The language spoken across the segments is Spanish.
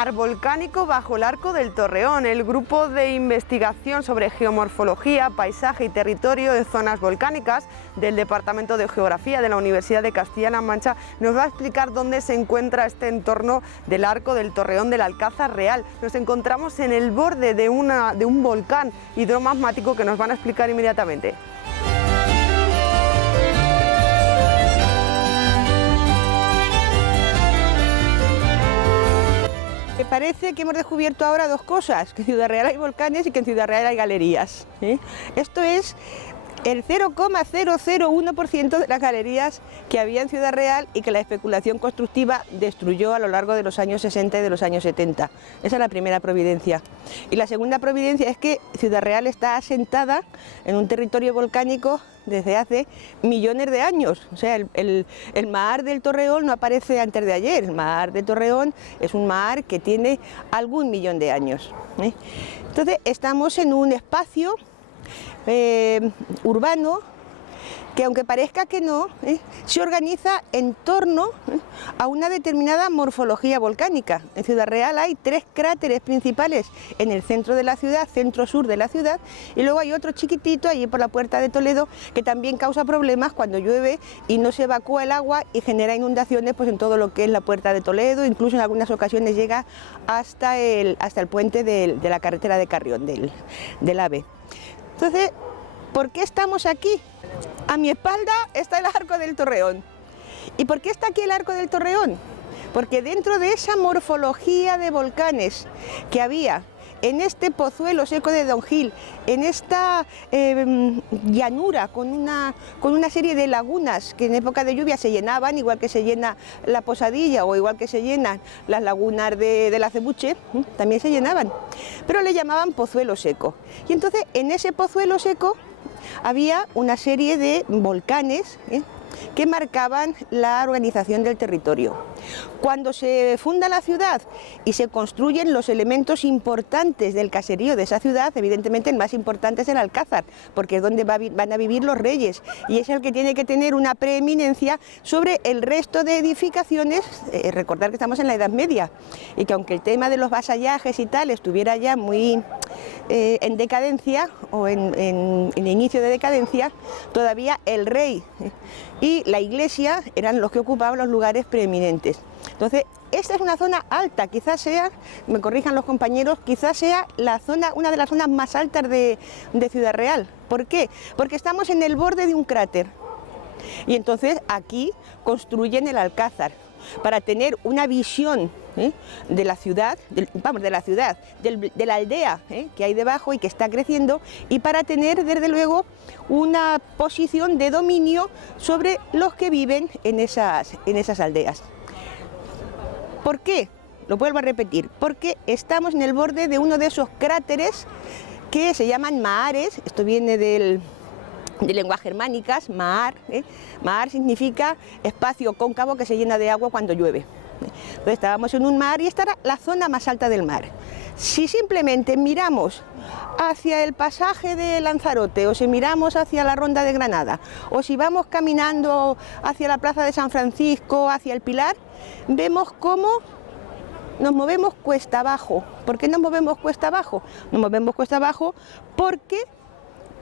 mar volcánico bajo el Arco del Torreón. El grupo de investigación sobre geomorfología, paisaje y territorio de zonas volcánicas del Departamento de Geografía de la Universidad de Castilla-La Mancha nos va a explicar dónde se encuentra este entorno del Arco del Torreón del Alcázar Real. Nos encontramos en el borde de un volcán hidromagmático que nos van a explicar inmediatamente. Me parece que hemos descubierto ahora dos cosas, que en Ciudad Real hay volcanes y que en Ciudad Real hay galerías. Esto es el 0,001% de las galerías que había en Ciudad Real y que la especulación constructiva destruyó a lo largo de los años 60 y de los años 70. Esa es la primera providencia. Y la segunda providencia es que Ciudad Real está asentada en un territorio volcánico desde hace millones de años. O sea, el mar del Torreón no aparece antes de ayer. El mar de Torreón es un mar que tiene algún millón de años. Entonces estamos en un espacio urbano que, aunque parezca que no, se organiza en torno a una determinada morfología volcánica. En Ciudad Real hay 3 cráteres principales en el centro de la ciudad, centro-sur de la ciudad, y luego hay otro chiquitito allí por la Puerta de Toledo que también causa problemas cuando llueve y no se evacúa el agua y genera inundaciones pues en todo lo que es la Puerta de Toledo, incluso en algunas ocasiones llega hasta el puente de la carretera de Carrión, del AVE. Entonces, ¿por qué estamos aquí? A mi espalda está el Arco del Torreón. ¿Y por qué está aquí el Arco del Torreón? Porque dentro de esa morfología de volcanes que había en este pozuelo seco de Don Gil, en esta llanura con una serie de lagunas que en época de lluvia se llenaban, igual que se llena la Posadilla o igual que se llenan las lagunas de la Cebuche, también se llenaban, pero le llamaban pozuelo seco. Y entonces en ese pozuelo seco había una serie de volcanes que marcaban la organización del territorio. Cuando se funda la ciudad y se construyen los elementos importantes del caserío de esa ciudad, evidentemente el más importante es el Alcázar, porque es donde van a vivir los reyes y es el que tiene que tener una preeminencia sobre el resto de edificaciones. Recordar que estamos en la Edad Media y que aunque el tema de los vasallajes y tal estuviera ya muy en decadencia o en inicio de decadencia, todavía el rey y la iglesia eran los que ocupaban los lugares preeminentes. Entonces, esta es una zona alta, quizás sea, me corrijan los compañeros, quizás sea una de las zonas más altas de Ciudad Real. ¿Por qué? Porque estamos en el borde de un cráter y entonces aquí construyen el Alcázar para tener una visión de la ciudad, de la aldea que hay debajo y que está creciendo, y para tener desde luego una posición de dominio sobre los que viven en esas aldeas. ¿Por qué? Lo vuelvo a repetir, porque estamos en el borde de uno de esos cráteres que se llaman mahares. Esto viene del lenguas germánicas, mahar. Mahar significa espacio cóncavo que se llena de agua cuando llueve. Entonces estábamos en un mar y esta era la zona más alta del mar. Si simplemente miramos hacia el pasaje de Lanzarote, o si miramos hacia la Ronda de Granada, o si vamos caminando hacia la Plaza de San Francisco, hacia el Pilar, vemos cómo nos movemos cuesta abajo. ¿Por qué nos movemos cuesta abajo? Nos movemos cuesta abajo porque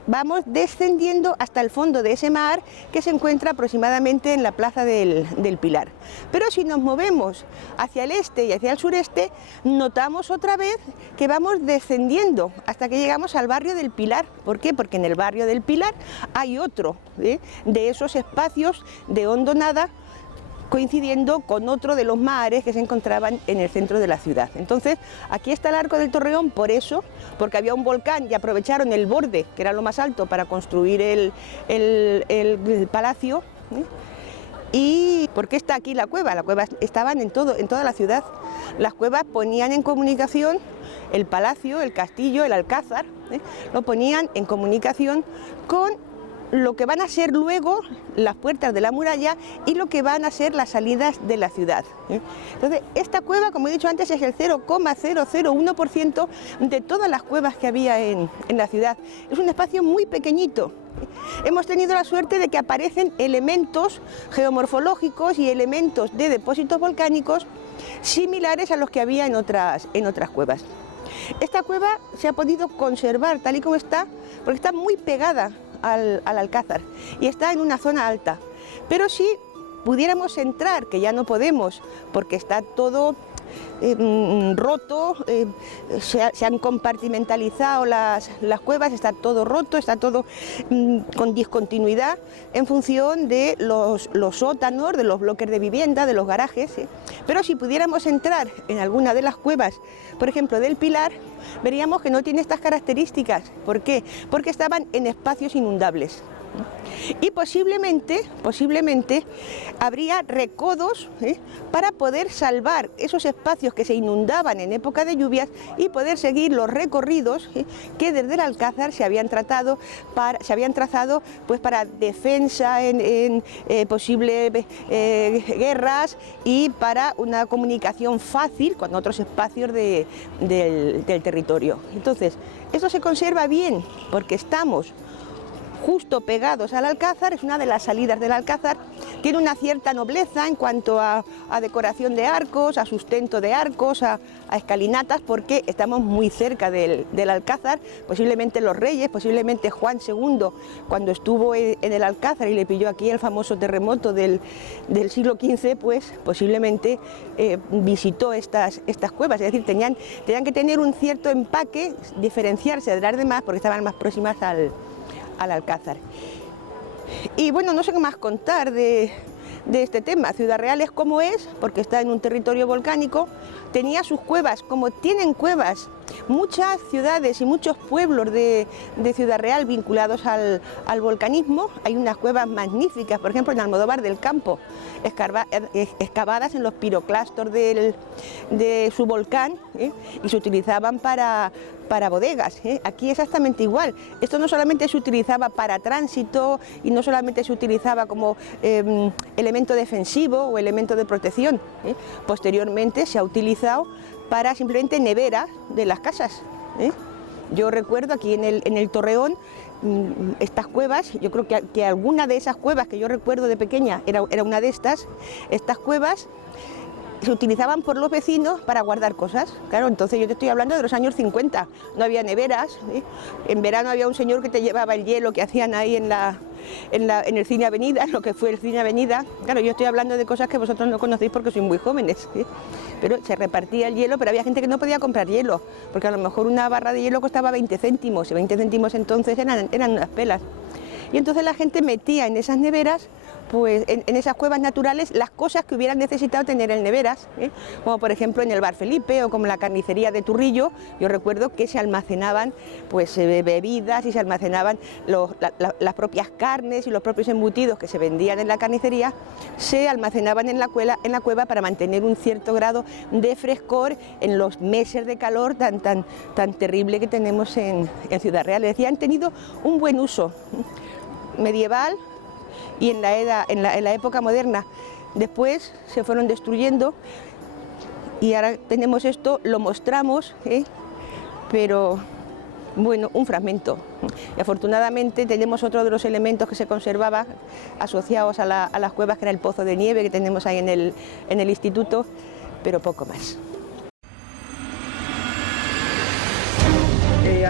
vamos descendiendo hasta el fondo de ese mar que se encuentra aproximadamente en la Plaza del Pilar. Pero si nos movemos hacia el este y hacia el sureste, notamos otra vez que vamos descendiendo hasta que llegamos al barrio del Pilar. ¿Por qué? Porque en el barrio del Pilar hay otro de esos espacios de hondonada coincidiendo con otro de los mahares que se encontraban en el centro de la ciudad. Entonces, aquí está el Arco del Torreón por eso, porque había un volcán y aprovecharon el borde, que era lo más alto, para construir el palacio. ¿Y por qué está aquí la cueva? Las cuevas estaban en toda la ciudad. Las cuevas ponían en comunicación el palacio, el castillo, el Alcázar, lo ponían en comunicación con lo que van a ser luego las puertas de la muralla y lo que van a ser las salidas de la ciudad. Entonces, esta cueva, como he dicho antes, es el 0,001% de todas las cuevas que había en la ciudad. Es un espacio muy pequeñito, hemos tenido la suerte de que aparecen elementos geomorfológicos y elementos de depósitos volcánicos similares a los que había en otras cuevas. Esta cueva se ha podido conservar tal y como está, porque está muy pegada al Alcázar y está en una zona alta. Pero si pudiéramos entrar, que ya no podemos, porque está todo roto, se han compartimentalizado las cuevas, está todo roto, está todo con discontinuidad en función de los sótanos, de los bloques de vivienda, de los garajes. Pero si pudiéramos entrar en alguna de las cuevas, por ejemplo del Pilar, veríamos que no tiene estas características. ¿Por qué? Porque estaban en espacios inundables. Y posiblemente habría recodos para poder salvar esos espacios que se inundaban en época de lluvias y poder seguir los recorridos que desde el Alcázar se habían trazado pues para defensa en posibles guerras y para una comunicación fácil con otros espacios del territorio. Entonces, esto se conserva bien porque estamos justo pegados al Alcázar, es una de las salidas del Alcázar, tiene una cierta nobleza en cuanto a decoración de arcos, a sustento de arcos, a escalinatas, porque estamos muy cerca del Alcázar. Posiblemente los reyes, posiblemente Juan II, cuando estuvo en el Alcázar y le pilló aquí el famoso terremoto del siglo XV, pues posiblemente visitó estas cuevas, es decir, tenían que tener un cierto empaque, diferenciarse de las demás porque estaban más próximas al Alcázar. Y bueno, no sé qué más contar de este tema. Ciudad Real es como es, porque está en un territorio volcánico, tenía sus cuevas, como tienen cuevas muchas ciudades y muchos pueblos de Ciudad Real vinculados al volcanismo. Hay unas cuevas magníficas, por ejemplo en Almodóvar del Campo, excavadas en los piroclastos de su volcán, y se utilizaban para bodegas. Aquí exactamente igual. Esto no solamente se utilizaba para tránsito y no solamente se utilizaba como elemento defensivo o elemento de protección. Posteriormente se ha utilizado para simplemente neveras de las casas. Yo recuerdo aquí en el Torreón estas cuevas, yo creo que alguna de esas cuevas que yo recuerdo de pequeña era una de estas cuevas se utilizaban por los vecinos para guardar cosas. Claro, entonces yo te estoy hablando de los años 50, no había neveras, en verano había un señor que te llevaba el hielo que hacían ahí en el Cine Avenida, lo que fue el Cine Avenida. Claro, yo estoy hablando de cosas que vosotros no conocéis porque sois muy jóvenes, pero se repartía el hielo, pero había gente que no podía comprar hielo, porque a lo mejor una barra de hielo costaba 20 céntimos, y 20 céntimos entonces eran unas pelas. Y entonces la gente metía en esas neveras, pues en esas cuevas naturales, las cosas que hubieran necesitado tener en neveras, como por ejemplo en el Bar Felipe o como la carnicería de Turrillo. Yo recuerdo que se almacenaban pues bebidas y se almacenaban las propias carnes y los propios embutidos que se vendían en la carnicería, se almacenaban en la cueva para mantener un cierto grado de frescor en los meses de calor tan terrible que tenemos en Ciudad Real. Es decir, han tenido un buen uso medieval y en la época moderna. Después se fueron destruyendo y ahora tenemos esto, lo mostramos, pero bueno, un fragmento. Y afortunadamente tenemos otro de los elementos que se conservaba asociados a las cuevas, que era el pozo de nieve que tenemos ahí en el instituto, pero poco más.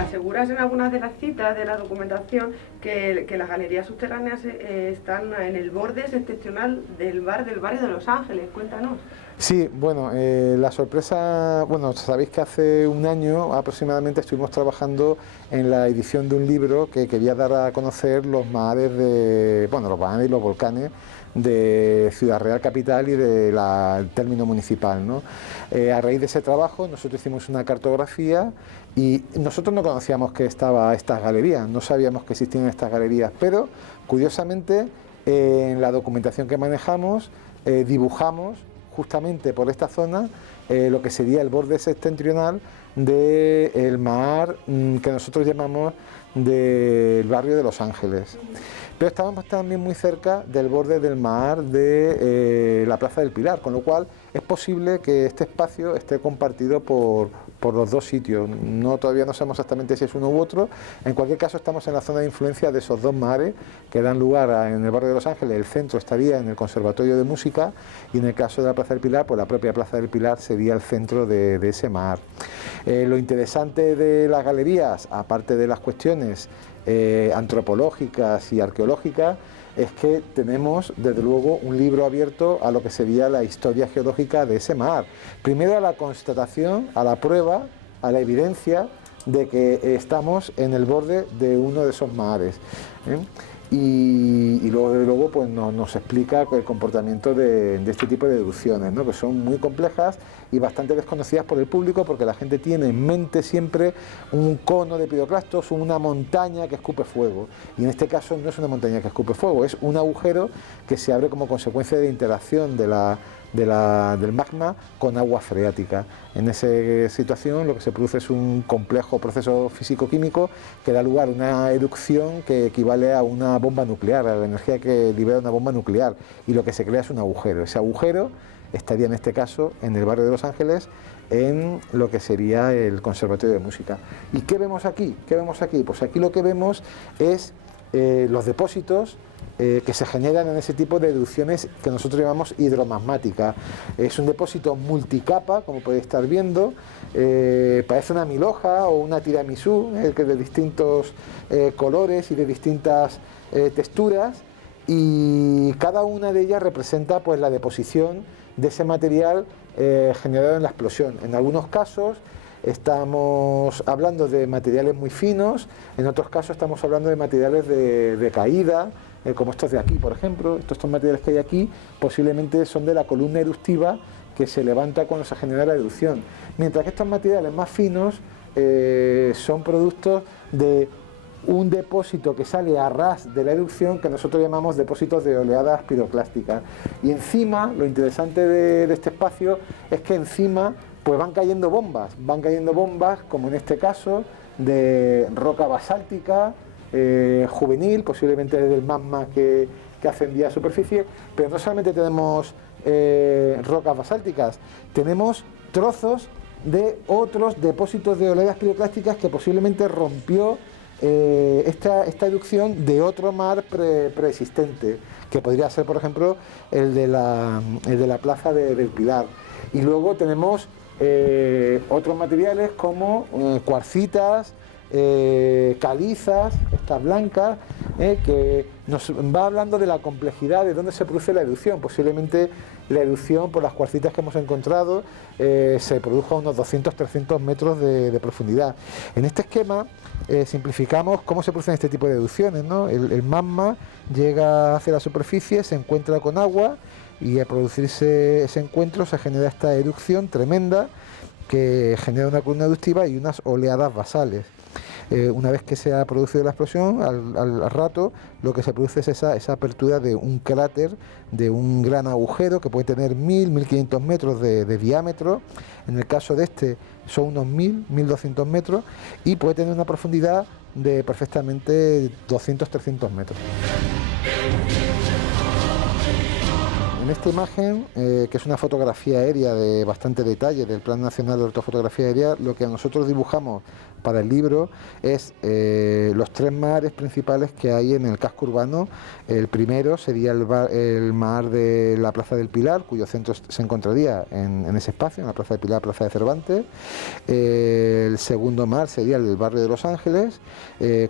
Aseguras en algunas de las citas de la documentación que las galerías subterráneas están en el borde excepcional del barrio de Los Ángeles. Cuéntanos. Sí, bueno, la sorpresa, bueno, sabéis que hace un año aproximadamente estuvimos trabajando en la edición de un libro que quería dar a conocer los mahares y los volcanes de Ciudad Real capital y del término municipal, ¿no? A raíz de ese trabajo nosotros hicimos una cartografía y nosotros no conocíamos que estaba estas galerías, no sabíamos que existían estas galerías, pero curiosamente en la documentación que manejamos dibujamos justamente por esta zona lo que sería el borde septentrional del mahar que nosotros llamamos del barrio de Los Ángeles. Pero estábamos también muy cerca del borde del mahar de la Plaza del Pilar, con lo cual es posible que este espacio esté compartido por por los dos sitios. Todavía no sabemos exactamente si es uno u otro. En cualquier caso, estamos en la zona de influencia de esos dos mares que dan lugar en el barrio de Los Ángeles. El centro estaría en el Conservatorio de Música y en el caso de la Plaza del Pilar, pues la propia Plaza del Pilar sería el centro de ese mar. Lo interesante de las galerías, aparte de las cuestiones antropológicas y arqueológicas, es que tenemos desde luego un libro abierto a lo que sería la historia geológica de ese mar. Primero a la constatación, a la prueba, a la evidencia de que estamos en el borde de uno de esos mares, ¿eh? Y luego, de luego, pues nos explica el comportamiento de este tipo de deducciones, ¿no? Que son muy complejas y bastante desconocidas por el público, porque la gente tiene en mente siempre un cono de piroclastos, una montaña que escupe fuego. Y en este caso no es una montaña que escupe fuego, es un agujero que se abre como consecuencia de interacción del magma con agua freática. En esa situación lo que se produce es un complejo proceso físico-químico que da lugar a una erupción que equivale a una bomba nuclear, a la energía que libera una bomba nuclear, y lo que se crea es un agujero. Ese agujero estaría en este caso en el barrio de Los Ángeles, en lo que sería el Conservatorio de Música. ¿Y qué vemos aquí? ¿Qué vemos aquí? Pues aquí lo que vemos es los depósitos que se generan en ese tipo de erupciones que nosotros llamamos hidromagmática. Es un depósito multicapa, como podéis estar viendo, parece una milhoja o una tiramisú, que de distintos colores y de distintas texturas, y cada una de ellas representa pues la deposición de ese material generado en la explosión. En algunos casos estamos hablando de materiales muy finos, en otros casos estamos hablando de materiales de caída, como estos de aquí, por ejemplo. Estos materiales que hay aquí posiblemente son de la columna eruptiva que se levanta cuando se genera la erupción, mientras que estos materiales más finos son productos de un depósito que sale a ras de la erupción, que nosotros llamamos depósitos de oleadas piroclásticas. Y encima, lo interesante de este espacio es que encima pues van cayendo bombas como en este caso de roca basáltica juvenil, posiblemente del magma que ascendía a superficie. Pero no solamente tenemos rocas basálticas, tenemos trozos de otros depósitos de oleadas piroclásticas que posiblemente rompió esta erupción de otro mar preexistente, que podría ser, por ejemplo, el de la Plaza del Pilar. Y luego tenemos otros materiales como cuarcitas, calizas, estas blancas, que nos va hablando de la complejidad de dónde se produce la erupción. Posiblemente la erupción, por las cuarcitas que hemos encontrado, se produjo a unos 200-300 metros de profundidad. En este esquema simplificamos cómo se producen este tipo de erupciones, ¿no? El magma llega hacia la superficie, se encuentra con agua, y al producirse ese encuentro se genera esta erupción tremenda que genera una columna eruptiva y unas oleadas basales. Una vez que se ha producido la explosión, al rato lo que se produce es esa apertura de un cráter, de un gran agujero que puede tener 1.000-1.500 metros de diámetro. En el caso de este son unos 1.000-1.200 metros, y puede tener una profundidad de perfectamente 200-300 metros. En esta imagen, que es una fotografía aérea de bastante detalle del Plan Nacional de Ortofotografía Aérea, lo que nosotros dibujamos para el libro es los tres mares principales que hay en el casco urbano. El primero sería el mar de la Plaza del Pilar, cuyo centro se encontraría en ese espacio, en la Plaza del Pilar, Plaza de Cervantes. El segundo mar sería el del barrio de Los Ángeles,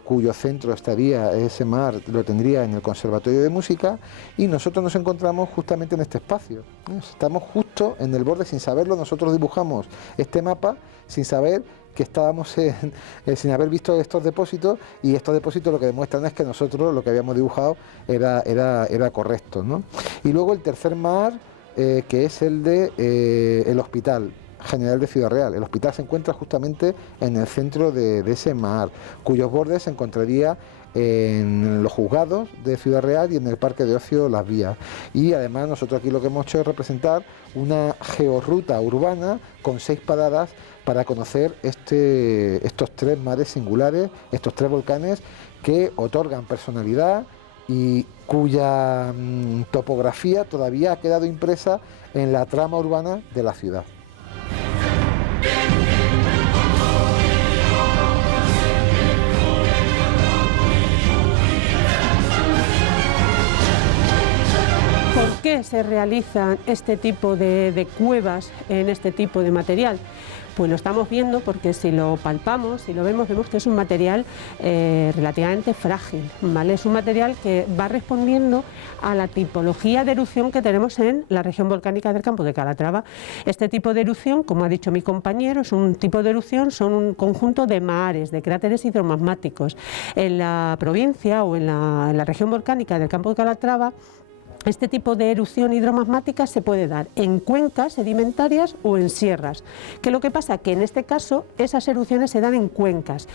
cuyo centro estaría, ese mar lo tendría en el Conservatorio de Música, y nosotros nos encontramos justamente en este espacio. Estamos justo en el borde, sin saberlo. Nosotros dibujamos este mapa sin saber que estábamos sin haber visto estos depósitos, y estos depósitos lo que demuestran es que nosotros lo que habíamos dibujado era correcto, ¿no? Y luego el tercer mar, que es el de el Hospital General de Ciudad Real. El hospital se encuentra justamente en el centro de ese mar, cuyos bordes se encontraría en los juzgados de Ciudad Real y en el parque de ocio Las Vías. Y además nosotros aquí lo que hemos hecho es representar una georruta urbana con 6 paradas para conocer estos tres mares singulares, estos tres volcanes que otorgan personalidad y cuya topografía todavía ha quedado impresa en la trama urbana de la ciudad. qué se realizan este tipo de cuevas en este tipo de material? Pues lo estamos viendo porque si lo palpamos, si lo vemos, vemos que es un material relativamente frágil, ¿vale? Es un material que va respondiendo a la tipología de erupción que tenemos en la región volcánica del Campo de Calatrava. Este tipo de erupción, como ha dicho mi compañero, es un tipo de erupción, son un conjunto de mahares, de cráteres hidromagmáticos. En la provincia o en la región volcánica del Campo de Calatrava, este tipo de erupción hidromagmática se puede dar en cuencas sedimentarias o en sierras. ¿Qué es lo que pasa? Que en este caso esas erupciones se dan en cuencas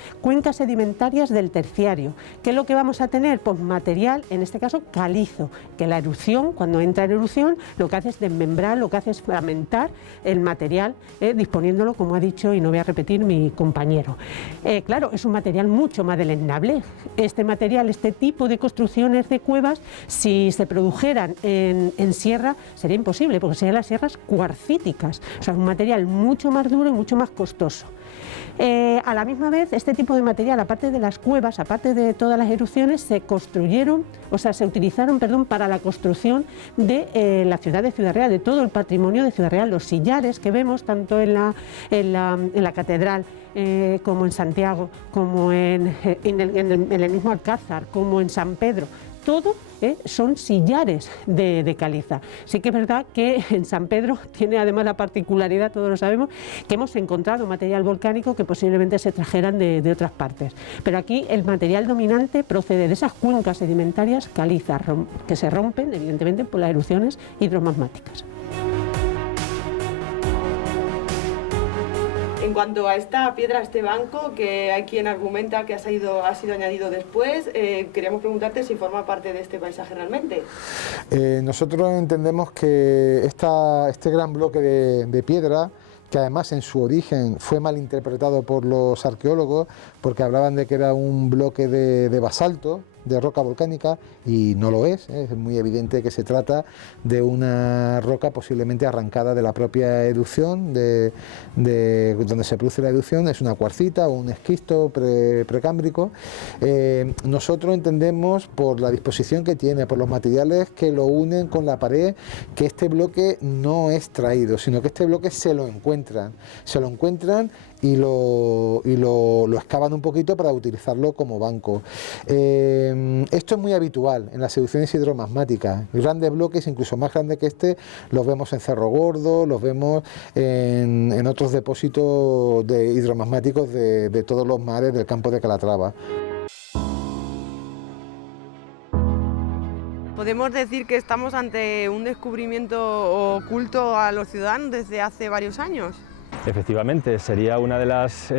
sedimentarias del terciario. ¿Qué es lo que vamos a tener? Pues material, en este caso calizo, que la erupción, cuando entra en erupción, lo que hace es desmembrar, lo que hace es fragmentar el material, disponiéndolo, como ha dicho, y no voy a repetir mi compañero. Claro, es un material mucho más deleznable. Este material, este tipo de construcciones de cuevas, si se produjera en sierra sería imposible, porque serían las sierras cuarcíticas, o sea, un material mucho más duro y mucho más costoso. A la misma vez, este tipo de material, aparte de las cuevas, aparte de todas las erupciones, se utilizaron para la construcción de la ciudad de Ciudad Real, de todo el patrimonio de Ciudad Real. Los sillares que vemos tanto en la catedral como en Santiago, como en el mismo Alcázar, como en San Pedro, todo son sillares de caliza. Sí que es verdad que en San Pedro tiene además la particularidad, todos lo sabemos, que hemos encontrado material volcánico que posiblemente se trajeran de otras partes. Pero aquí el material dominante procede de esas cuencas sedimentarias calizas que se rompen evidentemente por las erupciones hidromagmáticas. En cuanto a esta piedra, a este banco, que hay quien argumenta que ha sido añadido después, queríamos preguntarte si forma parte de este paisaje realmente. Nosotros entendemos que este gran bloque de piedra, que además en su origen fue mal interpretado por los arqueólogos, porque hablaban de que era un bloque de basalto, de roca volcánica, y no lo es. Es muy evidente que se trata de una roca posiblemente arrancada de la propia erupción, de donde se produce la erupción. Es una cuarcita o un esquisto precámbrico. Nosotros entendemos, por la disposición que tiene, por los materiales que lo unen con la pared, que este bloque no es traído, sino que este bloque se lo encuentran y lo excavan un poquito para utilizarlo como banco. Esto es muy habitual en las erupciones hidromagmáticas. Grandes bloques, incluso más grandes que este, los vemos en Cerro Gordo, los vemos en otros depósitos hidromagmáticos de todos los mares del Campo de Calatrava. ¿Podemos decir que estamos ante un descubrimiento oculto a los ciudadanos desde hace varios años? Efectivamente, sería una de las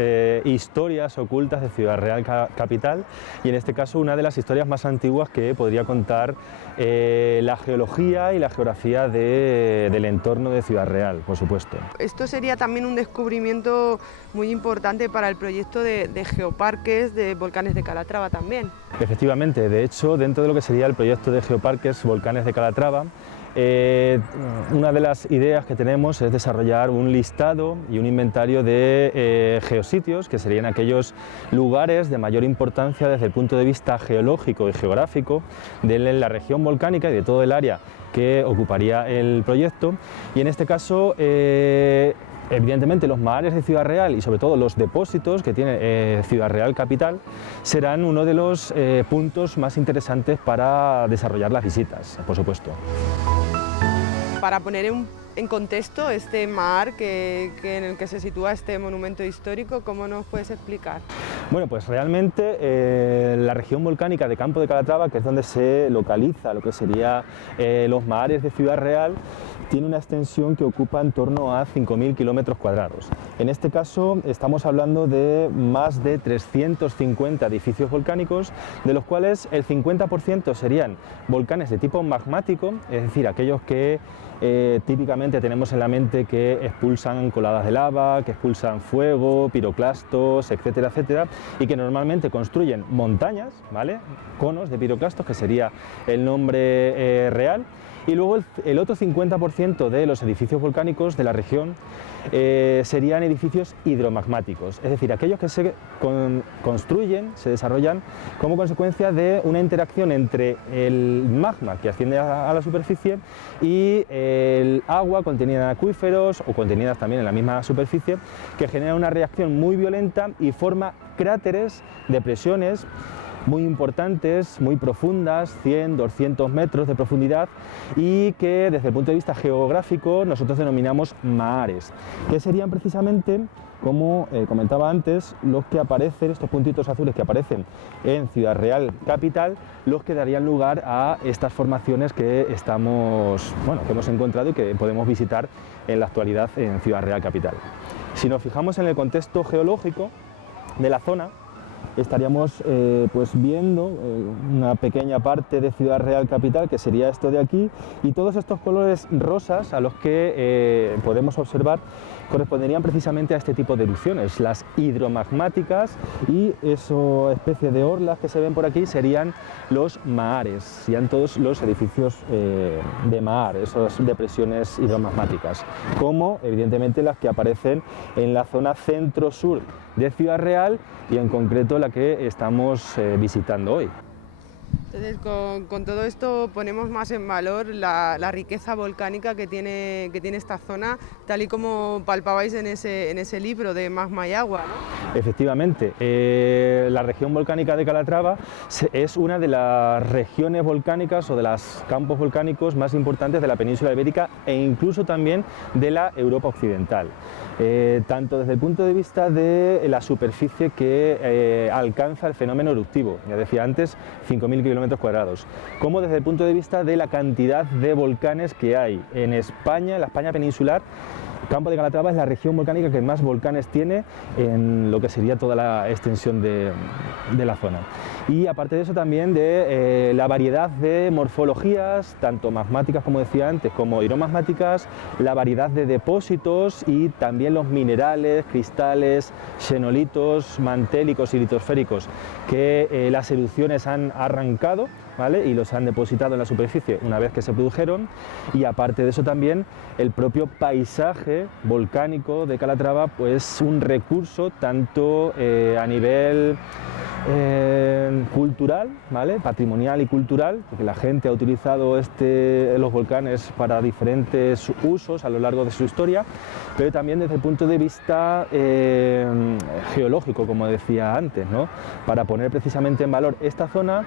historias ocultas de Ciudad Real capital, y en este caso una de las historias más antiguas que podría contar la geología y la geografía del entorno de Ciudad Real, por supuesto. Esto sería también un descubrimiento muy importante para el proyecto de geoparques de volcanes de Calatrava también. Efectivamente, de hecho, dentro de lo que sería el proyecto de geoparques Volcanes de Calatrava, una de las ideas que tenemos es desarrollar un listado y un inventario de geositios, que serían aquellos lugares de mayor importancia desde el punto de vista geológico y geográfico de la región volcánica y de todo el área que ocuparía el proyecto. Y en este caso, evidentemente, los mahares de Ciudad Real y sobre todo los depósitos que tiene Ciudad Real capital serán uno de los puntos más interesantes para desarrollar las visitas, por supuesto. Para poner en contexto este mahar en el que se sitúa este monumento histórico, ¿cómo nos puedes explicar? Bueno, pues realmente la región volcánica de Campo de Calatrava, que es donde se localiza lo que sería los mahares de Ciudad Real, tiene una extensión que ocupa en torno a 5.000 kilómetros cuadrados. En este caso estamos hablando de más de 350 edificios volcánicos, de los cuales el 50% serían volcanes de tipo magmático, es decir, aquellos que típicamente tenemos en la mente que expulsan coladas de lava, que expulsan fuego, piroclastos, etcétera, etcétera, y que normalmente construyen montañas, ¿vale? Conos de piroclastos, que sería el nombre real. Y luego el otro 50% 90% de los edificios volcánicos de la región serían edificios hidromagmáticos, es decir, aquellos que se construyen, se desarrollan como consecuencia de una interacción entre el magma que asciende a la superficie y el agua contenida en acuíferos o contenidas también en la misma superficie, que genera una reacción muy violenta y forma cráteres, depresiones muy importantes, muy profundas, 100, 200 metros de profundidad, y que desde el punto de vista geográfico nosotros denominamos mahares, que serían precisamente, como comentaba antes, los que aparecen, estos puntitos azules que aparecen en Ciudad Real capital, los que darían lugar a estas formaciones que que hemos encontrado y que podemos visitar en la actualidad en Ciudad Real capital. Si nos fijamos en el contexto geológico de la zona, estaríamos pues viendo una pequeña parte de Ciudad Real capital, que sería esto de aquí, y todos estos colores rosas a los que podemos observar corresponderían precisamente a este tipo de erupciones, las hidromagmáticas, y esa especie de orlas que se ven por aquí serían los mahares, serían todos los edificios de mahar, esas depresiones hidromagmáticas, como evidentemente las que aparecen en la zona centro-sur de Ciudad Real y en concreto la que estamos visitando hoy. Entonces, con todo esto ponemos más en valor la riqueza volcánica que tiene esta zona, tal y como palpabais en ese libro de Magma y Agua, ¿no? Efectivamente, la región volcánica de Calatrava es una de las regiones volcánicas o de los campos volcánicos más importantes de la península ibérica e incluso también de la Europa occidental. Tanto desde el punto de vista de la superficie que alcanza el fenómeno eruptivo, ya decía antes, 5.000 kilómetros cuadrados, como desde el punto de vista de la cantidad de volcanes que hay en España, en la España peninsular. Campo de Calatrava es la región volcánica que más volcanes tiene en lo que sería toda la extensión de la zona. Y aparte de eso también de la variedad de morfologías, tanto magmáticas como decía antes, como hidromagmáticas, la variedad de depósitos y también los minerales, cristales, xenolitos, mantélicos y litosféricos que las erupciones han arrancado, ¿vale? Y los han depositado en la superficie una vez que se produjeron, y aparte de eso también el propio paisaje volcánico de Calatrava, pues un recurso tanto a nivel cultural, ¿vale? Patrimonial y cultural, porque la gente ha utilizado los volcanes para diferentes usos a lo largo de su historia, pero también desde el punto de vista geológico, como decía antes, ¿no? Para poner precisamente en valor esta zona,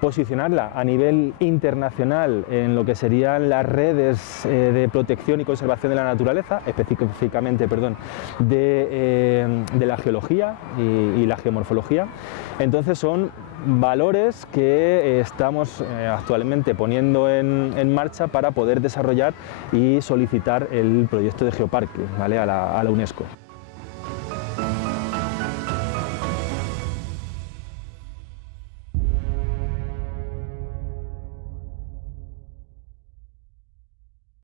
posicionarla a nivel internacional en lo que serían las redes de protección y conservación de la naturaleza, específicamente de la geología y la geomorfología. Entonces son valores que estamos actualmente poniendo en marcha para poder desarrollar y solicitar el proyecto de geoparque, ¿vale? a la UNESCO.